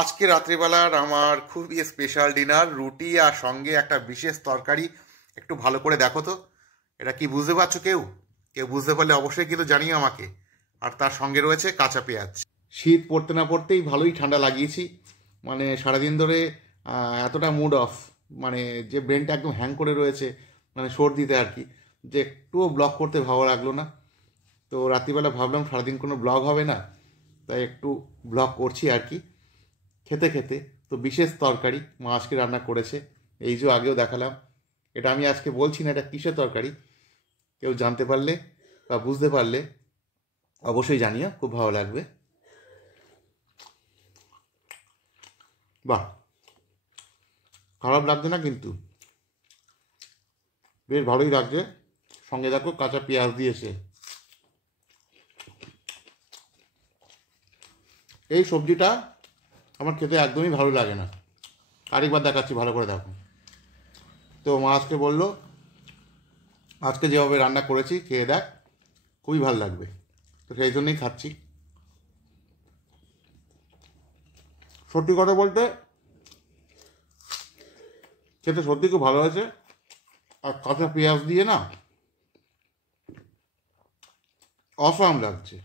আজকে রাত্রিবেলার আমার খুবই স্পেশাল ডিনার, রুটি আর সঙ্গে একটা বিশেষ তরকারি। একটু ভালো করে দেখো তো, এটা কি বুঝতে পারছো? কেউ কেউ বুঝতে পারলে অবশ্যই কিন্তু জানিও আমাকে। আর তার সঙ্গে রয়েছে কাঁচা পেঁয়াজ। শীত পড়তে না পড়তেই ভালোই ঠান্ডা লাগিয়েছি। মানে সারাদিন ধরে এতটা মুড অফ, মানে যে ব্রেনটা একদম হ্যাং করে রয়েছে, মানে সর্দিতে আর কি, যে একটুও ব্লগ করতে ভালো লাগলো না। তো রাত্রিবেলা ভাবলাম সারাদিন কোনো ব্লগ হবে না, তাই একটু ব্লগ করছি আর কি। খেতে খেতে তো বিশেষ তরকারি মা আজকে রান্না করেছে, এই যে আগেও দেখালাম। এটা আমি আজকে বলছি না এটা কিসের তরকারি, কেউ জানতে পারলে বা বুঝতে পারলে অবশ্যই জানিও, খুব ভালো লাগবে। বাহ, খারাপ লাগছে না কিন্তু, বেশ ভালোই লাগছে। সঙ্গে দেখো কাঁচা পেঁয়াজ দিয়েছে। এই সবজিটা আমার খেতে একদমই ভালো লাগে না। আরেকবার দেখাচ্ছি, ভালো করে দেখো। তো মা আজকে বললো আজকে যেভাবে রান্না করেছি খেয়ে দেখ, খুবই ভালো লাগবে। তো সেই জন্যই খাচ্ছি। সত্যি কথা বলতে খেতে সত্যি খুব ভালো হয়েছে। আর কাঁচা পেঁয়াজ দিয়ে না, অসাম লাগছে।